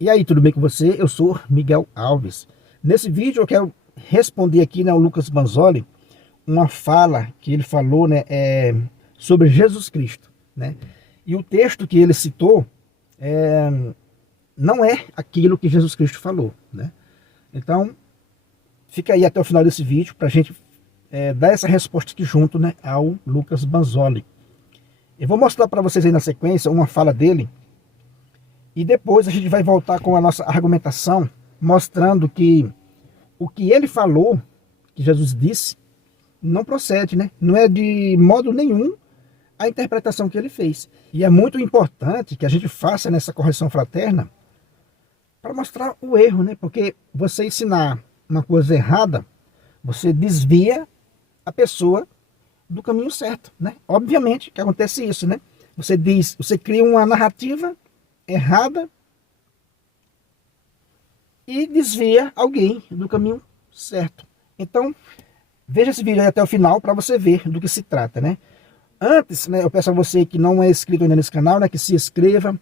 E aí, tudo bem com você? Eu sou Miguel Alves. Nesse vídeo eu quero responder aqui, né, o Lucas Banzoli, uma fala que ele falou, né, sobre Jesus Cristo, né? E o texto que ele citou não é aquilo que Jesus Cristo falou, né? Então, fica aí até o final desse vídeo para a gente dar essa resposta aqui junto, né, ao Lucas Banzoli. Eu vou mostrar para vocês aí na sequência uma fala dele, e depois a gente vai voltar com a nossa argumentação, mostrando que o que ele falou, que Jesus disse, não procede, né? Não é de modo nenhum a interpretação que ele fez. E é muito importante que a gente faça nessa correção fraterna para mostrar o erro, né? Porque você ensinar uma coisa errada, você desvia a pessoa do caminho certo, né? Obviamente que acontece isso, né? Você cria uma narrativa errada e desvia alguém do caminho certo. Então, veja esse vídeo aí até o final para você ver do que se trata, né? Antes, né, eu peço a você que não é inscrito ainda nesse canal, né, que se inscreva,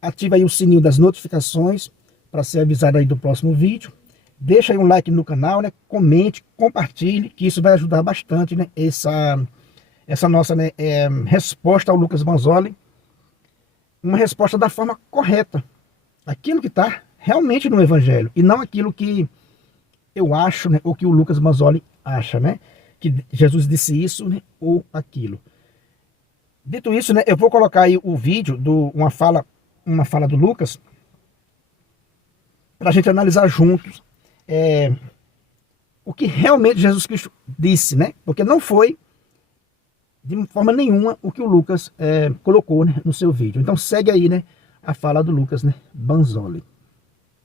ative aí o sininho das notificações para ser avisado aí do próximo vídeo. Deixa aí um like no canal, né, comente, compartilhe, que isso vai ajudar bastante, né, essa nossa, né, resposta ao Lucas Banzoli, uma resposta da forma correta, aquilo que está realmente no Evangelho, e não aquilo que eu acho, né, ou que o Lucas Banzoli acha, né, que Jesus disse isso, né, ou aquilo. Dito isso, né, eu vou colocar aí o vídeo, uma fala do Lucas, para a gente analisar juntos o que realmente Jesus Cristo disse, né, porque não foi de forma nenhuma o que o Lucas colocou, né, no seu vídeo. Então segue aí, né, a fala do Lucas, né, Banzoli.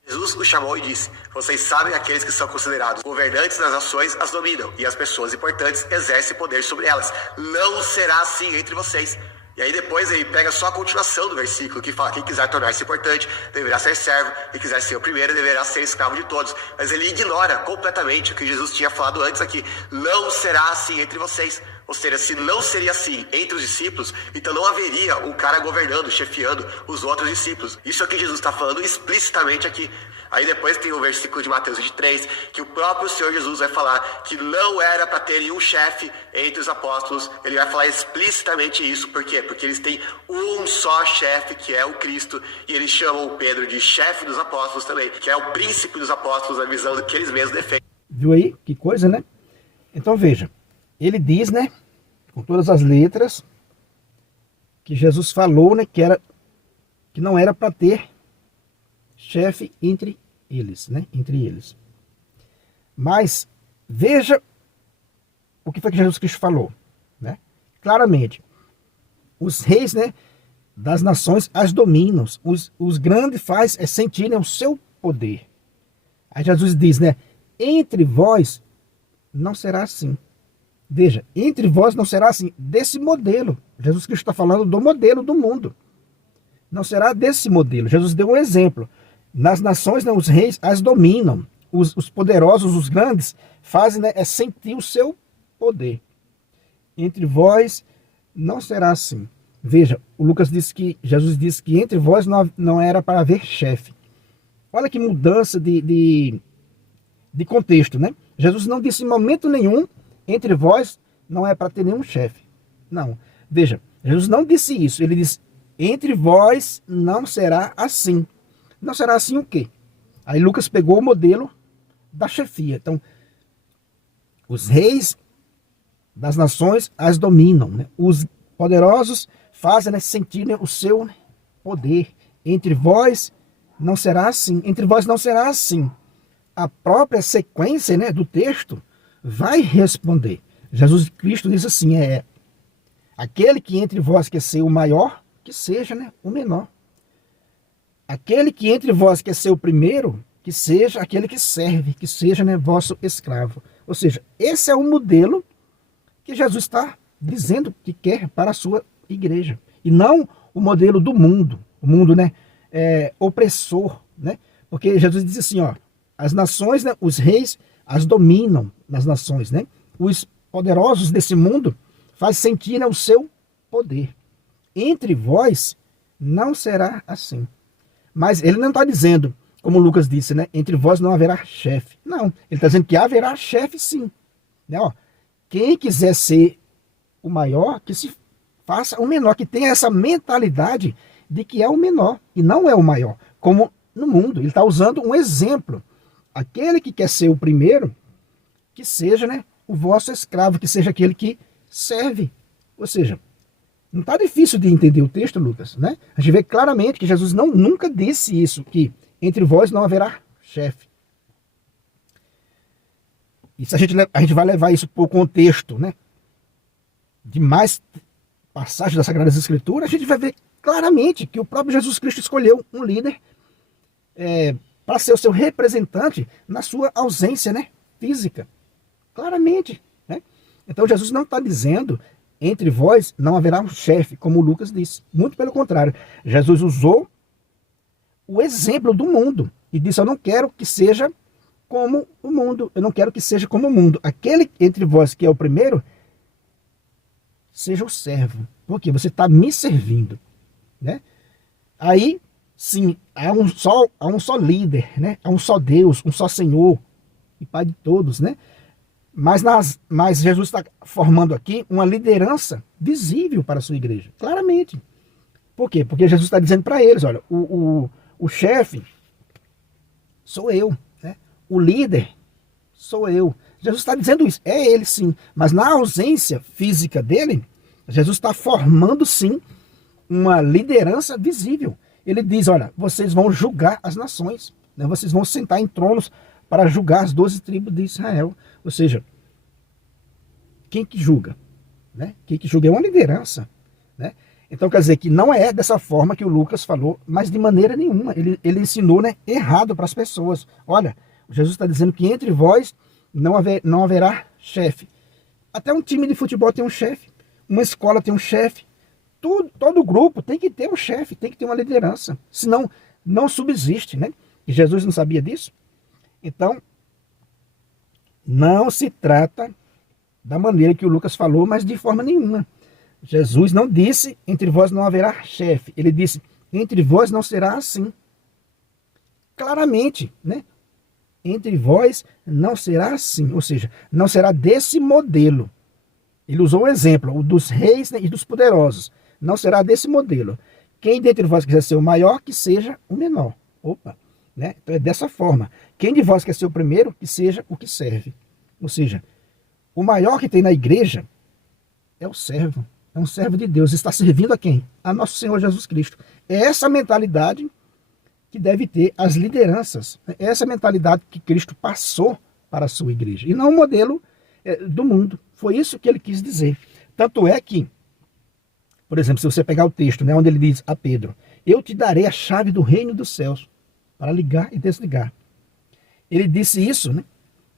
Jesus os chamou e disse: vocês sabem que aqueles que são considerados governantes nas nações as dominam, e as pessoas importantes exercem poder sobre elas. Não será assim entre vocês. E aí depois ele pega só a continuação do versículo, que fala: quem quiser tornar-se importante deverá ser servo, e quiser ser o primeiro deverá ser escravo de todos. Mas ele ignora completamente o que Jesus tinha falado antes aqui: não será assim entre vocês. Ou seja, se não seria assim entre os discípulos, então não haveria um cara governando, chefiando os outros discípulos. Isso é o que Jesus está falando explicitamente aqui. Aí depois tem o versículo de Mateus 23, que o próprio Senhor Jesus vai falar que não era para terem um chefe entre os apóstolos. Ele vai falar explicitamente isso. Por quê? Porque eles têm um só chefe, que é o Cristo, e eles chamam o Pedro de chefe dos apóstolos também, que é o príncipe dos apóstolos, na visão que eles mesmos defendem. Viu aí? Que coisa, né? Então veja, ele diz, né, com todas as letras, que Jesus falou, né, que não era para ter chefe entre eles, né, entre eles. Mas veja o que foi que Jesus Cristo falou, né? Claramente, os reis, né, das nações as dominam, os grandes sentirem o seu poder. Aí Jesus diz, né, entre vós não será assim. Veja, entre vós não será assim, desse modelo. Jesus Cristo está falando do modelo do mundo. Não será desse modelo. Jesus deu um exemplo. Nas nações, né, os reis as dominam. Os poderosos, os grandes, fazem, né, sentir o seu poder. Entre vós não será assim. Veja, o Lucas disse que, Jesus disse que entre vós não era para haver chefe. Olha que mudança de contexto, né? Jesus não disse em momento nenhum: entre vós não é para ter nenhum chefe. Não. Veja, Jesus não disse isso. Ele disse: entre vós não será assim. Não será assim o quê? Aí Lucas pegou o modelo da chefia. Então, os reis das nações as dominam, né? Os poderosos fazem, né, sentir, né, o seu poder. Entre vós não será assim. Entre vós não será assim. A própria sequência, né, do texto vai responder. Jesus Cristo diz assim: aquele que entre vós quer ser o maior, que seja, né, o menor. Aquele que entre vós quer ser o primeiro, que seja aquele que serve, que seja, né, vosso escravo. Ou seja, esse é o modelo que Jesus está dizendo que quer para a sua igreja. E não o modelo do mundo. O mundo, né, opressor, né? Porque Jesus diz assim, ó: as nações, né, os reis as dominam nas nações, né? Os poderosos desse mundo faz sentir, né, o seu poder. Entre vós não será assim. Mas ele não está dizendo, como Lucas disse, né? Entre vós não haverá chefe. Não, ele está dizendo que haverá chefe sim. Né? Ó, quem quiser ser o maior, que se faça o menor, que tenha essa mentalidade de que é o menor e não é o maior, como no mundo. Ele está usando um exemplo. Aquele que quer ser o primeiro, que seja, né, o vosso escravo, que seja aquele que serve. Ou seja, não está difícil de entender o texto, Lucas, né? A gente vê claramente que Jesus nunca disse isso, que entre vós não haverá chefe. E se a gente vai levar isso para o contexto, né, de mais passagens das Sagradas Escrituras, a gente vai ver claramente que o próprio Jesus Cristo escolheu um líder para ser o seu representante na sua ausência, né, física. Claramente. Né? Então Jesus não está dizendo entre vós não haverá um chefe, como Lucas disse. Muito pelo contrário. Jesus usou o exemplo do mundo e disse: eu não quero que seja como o mundo. Eu não quero que seja como o mundo. Aquele entre vós que é o primeiro, seja o servo. Porque você está me servindo. Né? Aí, sim, há um só líder, né? Há um só Deus, um só Senhor e Pai de todos, né? Mas Jesus está formando aqui uma liderança visível para a sua igreja, claramente. Por quê? Porque Jesus está dizendo para eles: olha, o chefe sou eu, né? O líder sou eu. Jesus está dizendo isso, é ele sim, mas na ausência física dele, Jesus está formando sim uma liderança visível. Ele diz: olha, vocês vão julgar as nações, né? Vocês vão sentar em tronos para julgar as 12 tribos de Israel. Ou seja, quem que julga? Né? Quem que julga é uma liderança. Né? Então quer dizer que não é dessa forma que o Lucas falou, mas de maneira nenhuma. Ele ensinou, né, errado para as pessoas. Olha, Jesus está dizendo que entre vós não haverá chefe. Até um time de futebol tem um chefe, uma escola tem um chefe. Todo grupo tem que ter um chefe, tem que ter uma liderança. Senão não subsiste. Né? E Jesus não sabia disso? Então, não se trata da maneira que o Lucas falou, mas de forma nenhuma. Jesus não disse: entre vós não haverá chefe. Ele disse: entre vós não será assim. Claramente, né? Entre vós não será assim. Ou seja, não será desse modelo. Ele usou o exemplo, o dos reis, né, e dos poderosos. Não será desse modelo. Quem dentre vós quiser ser o maior, que seja o menor. Opa! Né? Então é dessa forma. Quem de vós quer ser o primeiro, que seja o que serve. Ou seja, o maior que tem na igreja é o servo. É um servo de Deus. Está servindo a quem? A nosso Senhor Jesus Cristo. É essa mentalidade que deve ter as lideranças. É essa mentalidade que Cristo passou para a sua igreja. E não o modelo do mundo. Foi isso que ele quis dizer. Tanto é que, por exemplo, se você pegar o texto, né, onde ele diz a Pedro: eu te darei a chave do reino dos céus, para ligar e desligar. Ele disse isso, né,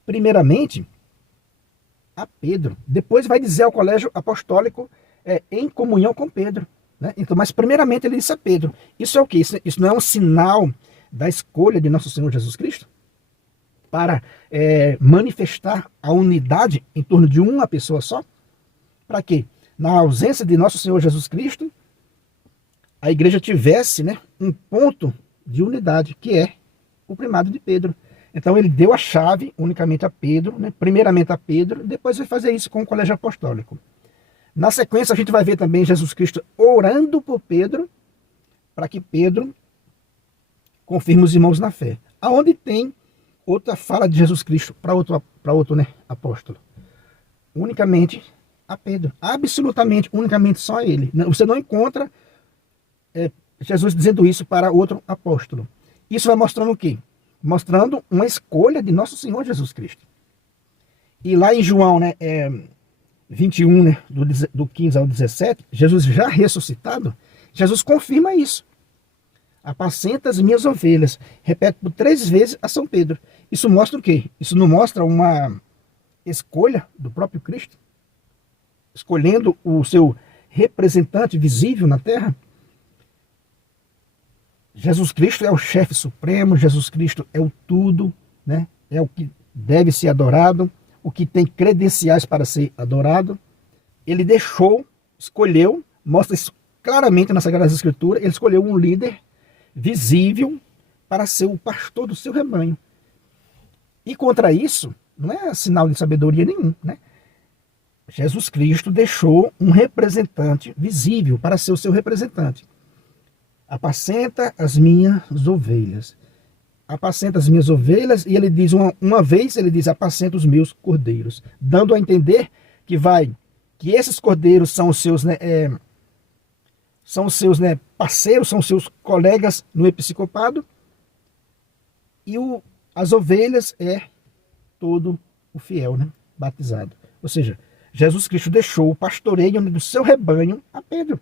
primeiramente a Pedro. Depois vai dizer ao colégio apostólico em comunhão com Pedro. Né? Então, mas primeiramente ele disse a Pedro. Isso é o quê? Isso não é um sinal da escolha de nosso Senhor Jesus Cristo? Para manifestar a unidade em torno de uma pessoa só? Para quê? Na ausência de nosso Senhor Jesus Cristo, a igreja tivesse, né, um ponto de unidade, que é o primado de Pedro. Então ele deu a chave unicamente a Pedro, né? Primeiramente a Pedro, depois vai fazer isso com o colégio apostólico. Na sequência a gente vai ver também Jesus Cristo orando por Pedro, para que Pedro confirme os irmãos na fé. Aonde tem outra fala de Jesus Cristo para outro né, apóstolo? Unicamente a Pedro. Absolutamente, unicamente só a ele. Você não encontra Jesus dizendo isso para outro apóstolo. Isso vai mostrando o quê? Mostrando uma escolha de nosso Senhor Jesus Cristo. E lá em João, né, 21, né, do 15 ao 17, Jesus já ressuscitado, Jesus confirma isso. Apacenta as minhas ovelhas. Repete por 3 vezes a São Pedro. Isso mostra o quê? Isso não mostra uma escolha do próprio Cristo? Escolhendo o seu representante visível na terra? Jesus Cristo é o chefe supremo, Jesus Cristo é o tudo, né? É o que deve ser adorado, o que tem credenciais para ser adorado. Ele escolheu, mostra isso claramente na Sagrada Escritura, ele escolheu um líder visível para ser o pastor do seu rebanho. E contra isso, não é sinal de sabedoria nenhum, né? Jesus Cristo deixou um representante visível para ser o seu representante. Apacenta as minhas ovelhas. Apacenta as minhas ovelhas, e ele diz uma vez, ele diz, apacenta os meus cordeiros, dando a entender que esses cordeiros são os seus, parceiros, são os seus colegas no episcopado, e as ovelhas é todo o fiel, batizado. Ou seja, Jesus Cristo deixou o pastoreio do seu rebanho a Pedro.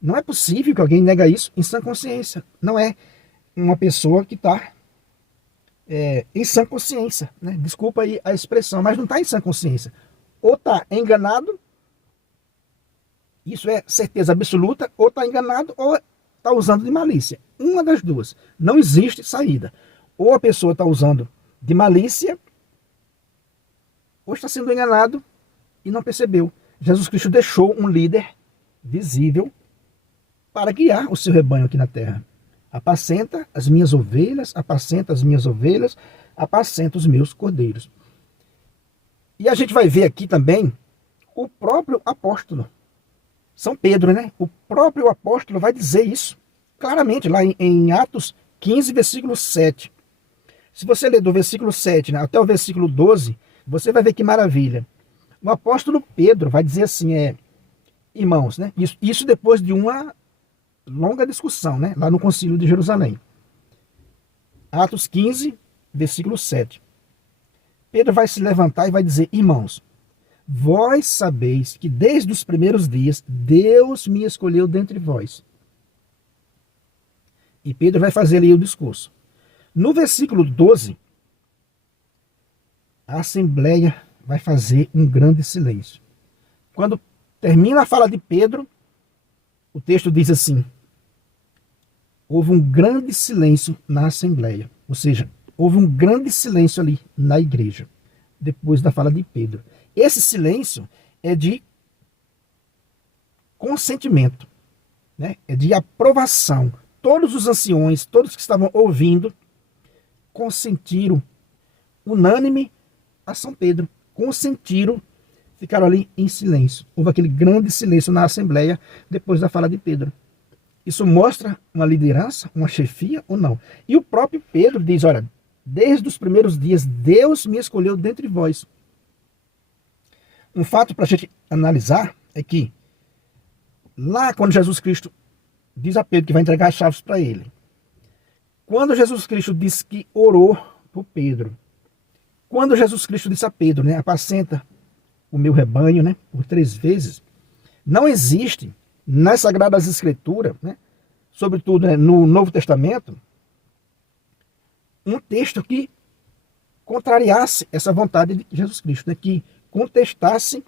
Não é possível que alguém nega isso em sã consciência. Não é uma pessoa que está em sã consciência, né? Desculpa aí a expressão, mas não está em sã consciência. Ou está enganado, isso é certeza absoluta, ou está enganado, ou está usando de malícia. Uma das duas. Não existe saída. Ou a pessoa está usando de malícia, ou está sendo enganado e não percebeu. Jesus Cristo deixou um líder visível para guiar o seu rebanho aqui na terra. Apacenta as minhas ovelhas, apacenta as minhas ovelhas, apacenta os meus cordeiros. E a gente vai ver aqui também o próprio apóstolo, São Pedro, né? O próprio apóstolo vai dizer isso claramente, lá em Atos 15, versículo 7. Se você ler do versículo 7, né, até o versículo 12, você vai ver que maravilha. O apóstolo Pedro vai dizer assim, irmãos, né? Isso depois de uma longa discussão, né, lá no Concílio de Jerusalém. Atos 15, versículo 7. Pedro vai se levantar e vai dizer, irmãos, vós sabeis que desde os primeiros dias Deus me escolheu dentre vós. E Pedro vai fazer ali o discurso. No versículo 12, a Assembleia vai fazer um grande silêncio. Quando termina a fala de Pedro, o texto diz assim, houve um grande silêncio na Assembleia. Ou seja, houve um grande silêncio ali na igreja, depois da fala de Pedro. Esse silêncio é de consentimento, né? É de aprovação. Todos os anciões, todos que estavam ouvindo, consentiram, unânime a São Pedro, consentiram, ficaram ali em silêncio. Houve aquele grande silêncio na Assembleia depois da fala de Pedro. Isso mostra uma liderança, uma chefia ou não? E o próprio Pedro diz, olha, desde os primeiros dias Deus me escolheu dentre vós. Um fato para a gente analisar é que lá quando Jesus Cristo diz a Pedro que vai entregar as chaves para ele, quando Jesus Cristo disse que orou por Pedro, quando Jesus Cristo disse a Pedro, né, apacenta o meu rebanho, né, por 3 vezes, não existe nas Sagradas Escrituras, né, sobretudo, né, no Novo Testamento, um texto que contrariasse essa vontade de Jesus Cristo, né, que contestasse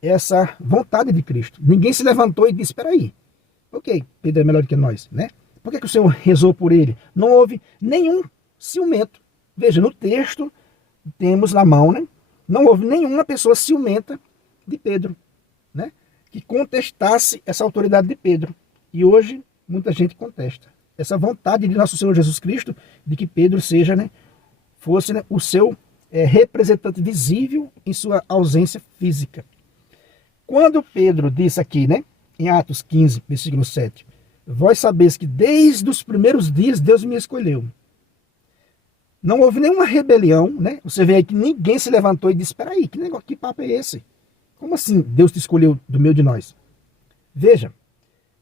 essa vontade de Cristo. Ninguém se levantou e disse, espera aí, ok, Pedro é melhor do que nós, né? Por que o Senhor rezou por ele? Não houve nenhum ciumento. Veja, no texto temos na mão, né? Não houve nenhuma pessoa ciumenta de Pedro, né? Que contestasse essa autoridade de Pedro. E hoje muita gente contesta essa vontade de nosso Senhor Jesus Cristo de que Pedro seja, né, fosse, né, o seu representante visível em sua ausência física. Quando Pedro disse aqui, né, em Atos 15, versículo 7, vós sabeis que desde os primeiros dias Deus me escolheu. Não houve nenhuma rebelião, né? Você vê aí que ninguém se levantou e disse, espera aí, que negócio, que papo é esse? Como assim Deus te escolheu do meio de nós? Veja,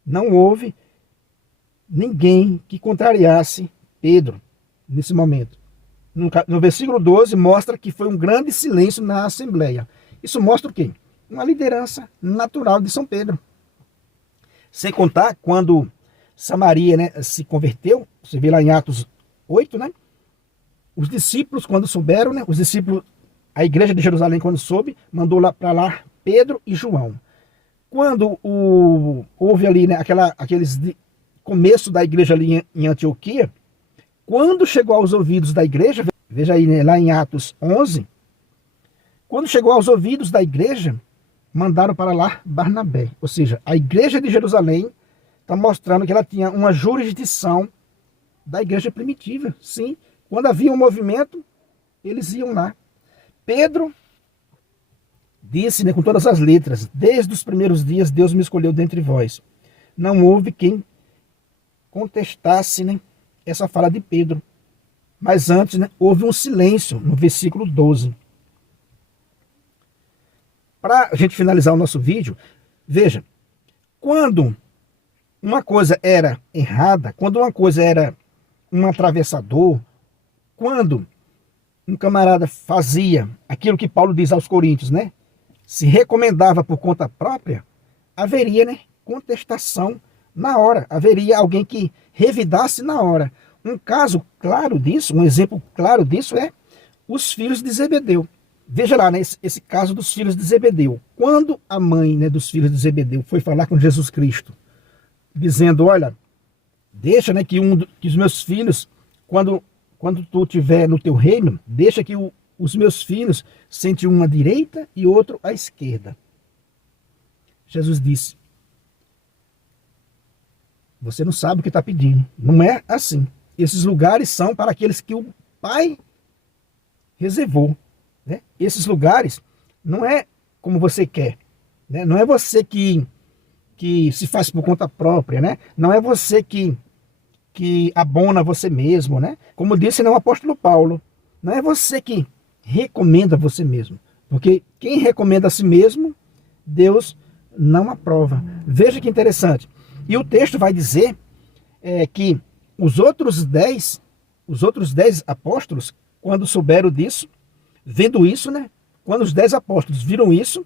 não houve ninguém que contrariasse Pedro nesse momento. No versículo 12 mostra que foi um grande silêncio na Assembleia. Isso mostra o quê? Uma liderança natural de São Pedro. Sem contar quando Samaria, né, se converteu, você vê lá em Atos 8, né? Os discípulos, quando souberam, né, a igreja de Jerusalém, quando soube, mandou lá para lá Pedro e João. Quando houve ali, né, começo da igreja ali em Antioquia, quando chegou aos ouvidos da igreja, veja aí, né, lá em Atos 11, quando chegou aos ouvidos da igreja, mandaram para lá Barnabé. Ou seja, a igreja de Jerusalém está mostrando que ela tinha uma jurisdição da igreja primitiva. Sim, quando havia um movimento, eles iam lá. Pedro disse, né, com todas as letras: desde os primeiros dias Deus me escolheu dentre vós. Não houve quem contestasse, né, essa fala de Pedro. Mas antes, né, houve um silêncio no versículo 12. Para a gente finalizar o nosso vídeo, veja, quando uma coisa era errada, quando uma coisa era um atravessador, quando um camarada fazia aquilo que Paulo diz aos Coríntios, né, se recomendava por conta própria, haveria, né, contestação na hora, haveria alguém que revidasse na hora. Um caso claro disso, um exemplo claro disso é os filhos de Zebedeu. Veja lá, né, esse caso dos filhos de Zebedeu. Quando a mãe, né, dos filhos de Zebedeu foi falar com Jesus Cristo, dizendo: olha, deixa, né, que os meus filhos, quando tu estiver no teu reino, deixa que os meus filhos sentem um à direita e outro à esquerda. Jesus disse: você não sabe o que está pedindo. Não é assim. Esses lugares são para aqueles que o Pai reservou. Né? Esses lugares não é como você quer. Né? Não é você que se faz por conta própria. Né? Não é você que abona você mesmo. Né? Como disse, não, o apóstolo Paulo, não é você que recomenda você mesmo. Porque quem recomenda a si mesmo, Deus não aprova. Veja que interessante. E o texto vai dizer que os outros 10 apóstolos, quando souberam disso, vendo isso, né? Quando os 10 apóstolos viram isso,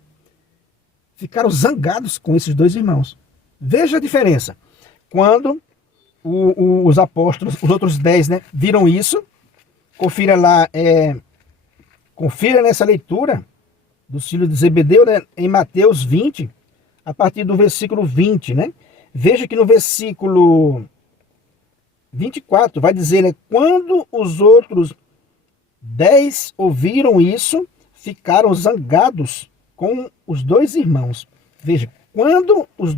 ficaram zangados com esses dois irmãos. Veja a diferença. Quando os apóstolos, os outros 10, né, viram isso, confira lá, confira nessa leitura dos filhos de Zebedeu, né, em Mateus 20, a partir do versículo 20, né? Veja que no versículo 24 vai dizer, né, quando os outros 10 ouviram isso, ficaram zangados com os dois irmãos. Veja, quando os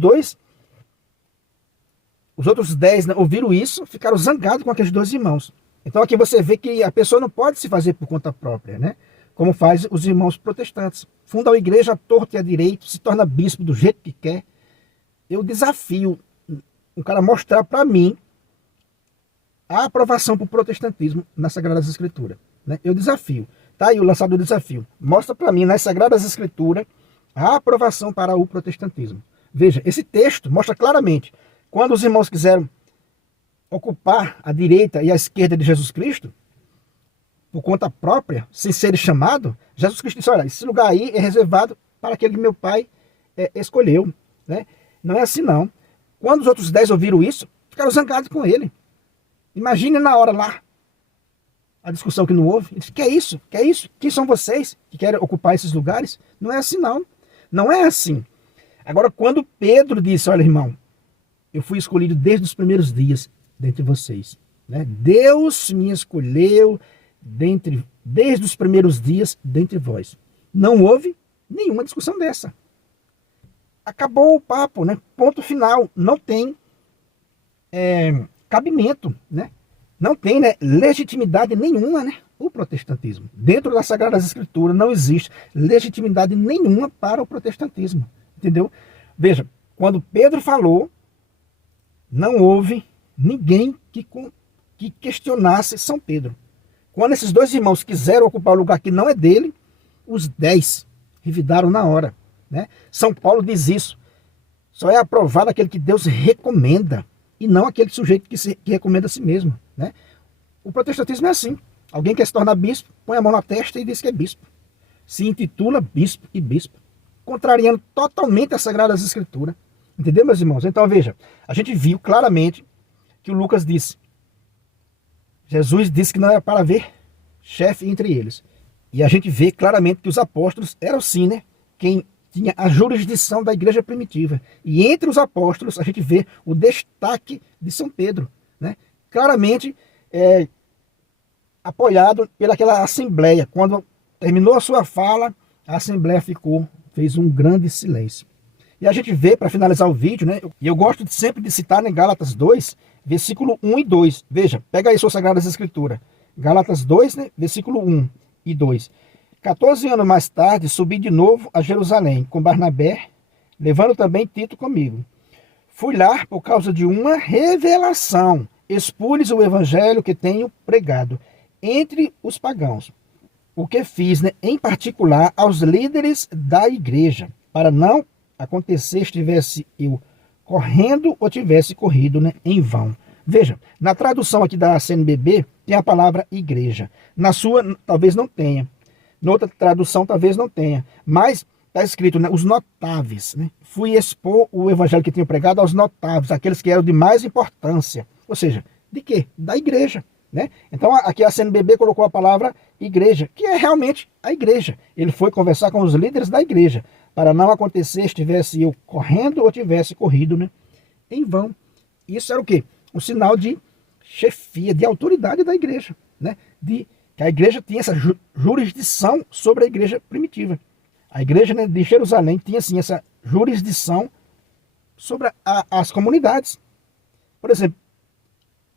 outros 10, né, ouviram isso, ficaram zangados com aqueles dois irmãos. Então aqui você vê que a pessoa não pode se fazer por conta própria, né? Como faz os irmãos protestantes. Fundam a igreja à torta e à direita, se torna bispo do jeito que quer. Eu desafio um cara mostrar para mim a aprovação para o protestantismo nas Sagradas Escrituras. Né? Eu desafio. Tá aí o lançador do desafio. Mostra para mim nas Sagradas Escrituras a aprovação para o protestantismo. Veja, esse texto mostra claramente. Quando os irmãos quiseram ocupar a direita e a esquerda de Jesus Cristo, por conta própria, sem serem chamados, Jesus Cristo disse: olha, esse lugar aí é reservado para aquele que meu pai escolheu. Né? Não é assim não. Quando os outros 10 ouviram isso, ficaram zangados com ele. Imagine na hora lá a discussão que não houve. Ele disse: que é isso? Que é isso? Quem são vocês que querem ocupar esses lugares? Não é assim não. Não é assim. Agora, quando Pedro disse: olha, irmão, eu fui escolhido desde os primeiros dias dentre vocês. Né? Deus me escolheu desde os primeiros dias dentre vós. Não houve nenhuma discussão dessa. Acabou o papo, né? Ponto final. Não tem cabimento, né? Não tem, né, legitimidade nenhuma, né? O protestantismo. Dentro das Sagradas Escrituras não existe legitimidade nenhuma para o protestantismo. Entendeu? Veja, quando Pedro falou, não houve ninguém que questionasse São Pedro. Quando esses dois irmãos quiseram ocupar o lugar que não é dele, os 10 revidaram na hora. Né? São Paulo diz isso. Só é aprovado aquele que Deus recomenda, e não aquele sujeito que recomenda a si mesmo. Né? O protestantismo é assim. Alguém quer se tornar bispo, põe a mão na testa e diz que é bispo. Se intitula bispo e bispo, contrariando totalmente as Sagradas Escrituras. Entendeu, meus irmãos? Então veja, a gente viu claramente que o Lucas disse. Jesus disse que não era para haver chefe entre eles. E a gente vê claramente que os apóstolos eram sim, né, quem tinha a jurisdição da igreja primitiva. E entre os apóstolos a gente vê o destaque de São Pedro. Né? Claramente apoiado pelaquela assembleia. Quando terminou a sua fala, a assembleia fez um grande silêncio. E a gente vê, para finalizar o vídeo, né? E eu gosto sempre de citar, né, Gálatas 2, versículo 1 e 2. Veja, pega aí suas Sagradas Escrituras. Gálatas 2, né, versículo 1 e 2. 14 anos mais tarde, subi de novo a Jerusalém com Barnabé, levando também Tito comigo. Fui lá por causa de uma revelação. Expus o evangelho que tenho pregado entre os pagãos. O que fiz, né, em particular aos líderes da igreja, para não acontecer estivesse eu correndo ou tivesse corrido, né, em vão. Veja, na tradução aqui da CNBB tem a palavra igreja. Na sua talvez não tenha. Na outra tradução talvez não tenha. Mas está escrito, né, os notáveis. Né? Fui expor o evangelho que tinha pregado aos notáveis, aqueles que eram de mais importância. Ou seja, de quê? Da igreja. Né? Então aqui a CNBB colocou a palavra igreja, que é realmente a igreja. Ele foi conversar com os líderes da igreja, para não acontecer estivesse eu correndo ou tivesse corrido, né, em vão. Isso era o quê? Um sinal de chefia, de autoridade da igreja. Né? Que a igreja tinha essa jurisdição sobre a igreja primitiva. A igreja, né, de Jerusalém tinha assim, essa jurisdição sobre as comunidades. Por exemplo,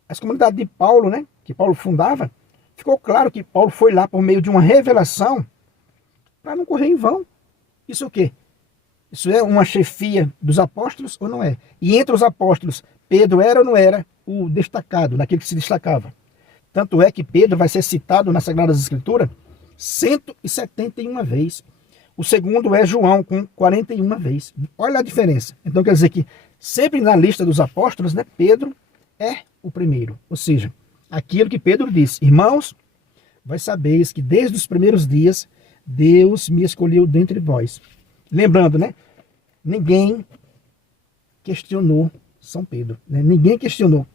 as comunidades de Paulo, né, que Paulo fundava, ficou claro que Paulo foi lá por meio de uma revelação para não correr em vão. Isso é o quê? Isso é uma chefia dos apóstolos ou não é? E entre os apóstolos, Pedro era ou não era o destacado, naquele que se destacava? Tanto é que Pedro vai ser citado nas Sagradas Escrituras 171 vezes. O segundo é João, com 41 vezes. Olha a diferença. Então quer dizer que sempre na lista dos apóstolos, né, Pedro é o primeiro. Ou seja, aquilo que Pedro disse: irmãos, vós sabeis que desde os primeiros dias Deus me escolheu dentre vós. Lembrando, né? Ninguém questionou São Pedro. Né? Ninguém questionou.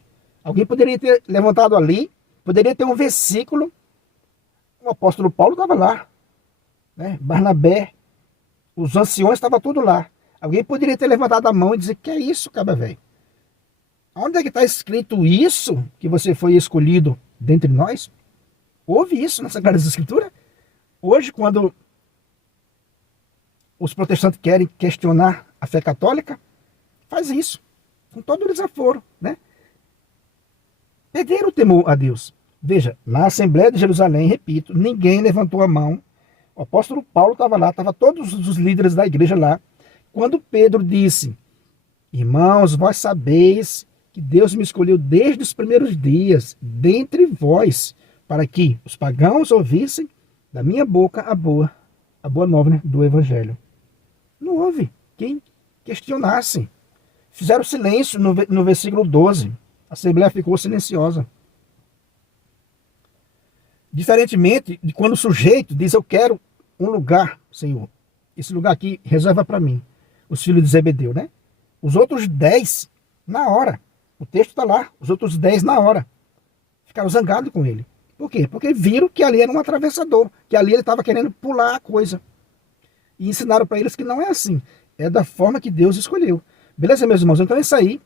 Alguém poderia ter levantado ali, poderia ter um versículo. O apóstolo Paulo estava lá. Né? Barnabé, os anciões estavam tudo lá. Alguém poderia ter levantado a mão e dizer: que é isso, cabra velho? Onde é que está escrito isso, que você foi escolhido dentre nós? Houve isso nas Sagradas Escrituras? Hoje, quando os protestantes querem questionar a fé católica, faz isso, com todo o desaforo, né? Perderam o temor a Deus. Veja, na Assembleia de Jerusalém, repito, ninguém levantou a mão. O apóstolo Paulo estava lá, estavam todos os líderes da igreja lá. Quando Pedro disse: irmãos, vós sabeis que Deus me escolheu desde os primeiros dias, dentre vós, para que os pagãos ouvissem da minha boca a boa nova, né, do evangelho. Não houve quem questionasse. Fizeram silêncio no versículo 12. A Assembleia ficou silenciosa. Diferentemente de quando o sujeito diz: eu quero um lugar, Senhor. Esse lugar aqui reserva para mim. Os filhos de Zebedeu, né? Os outros 10, na hora. O texto está lá. Os outros 10, na hora. Ficaram zangados com ele. Por quê? Porque viram que ali era um atravessador. Que ali ele estava querendo pular a coisa. E ensinaram para eles que não é assim. É da forma que Deus escolheu. Beleza, meus irmãos? Então é isso aí.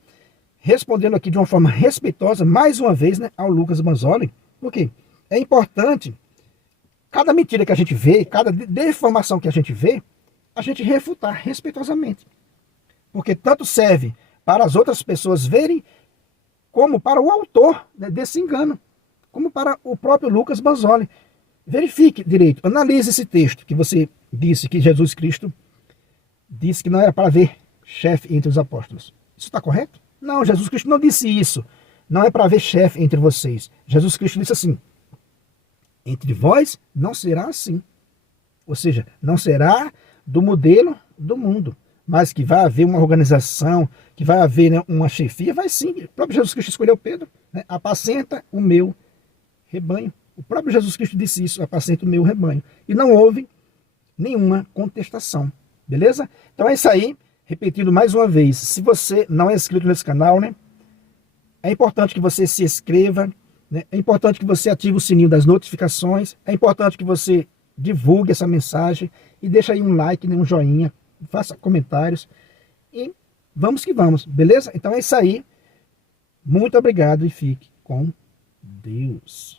Respondendo aqui de uma forma respeitosa, mais uma vez, né, ao Lucas Manzoli. Por quê? É importante, cada mentira que a gente vê, cada deformação que a gente vê, a gente refutar respeitosamente. Porque tanto serve para as outras pessoas verem, como para o autor, né, desse engano, como para o próprio Lucas Manzoli. Verifique direito, analise esse texto que você disse que Jesus Cristo disse que não era para haver chefe entre os apóstolos. Isso está correto? Não, Jesus Cristo não disse isso. Não é para haver chefe entre vocês. Jesus Cristo disse assim: entre vós não será assim. Ou seja, não será do modelo do mundo, mas que vai haver uma organização, que vai haver, né, uma chefia, vai sim. O próprio Jesus Cristo escolheu Pedro, né? Apacenta o meu rebanho. O próprio Jesus Cristo disse isso: apacenta o meu rebanho. E não houve nenhuma contestação. Beleza? Então é isso aí. Repetindo mais uma vez, se você não é inscrito nesse canal, né, é importante que você se inscreva, né, é importante que você ative o sininho das notificações, é importante que você divulgue essa mensagem e deixe aí um like, né, um joinha, faça comentários e vamos que vamos, beleza? Então é isso aí. Muito obrigado e fique com Deus.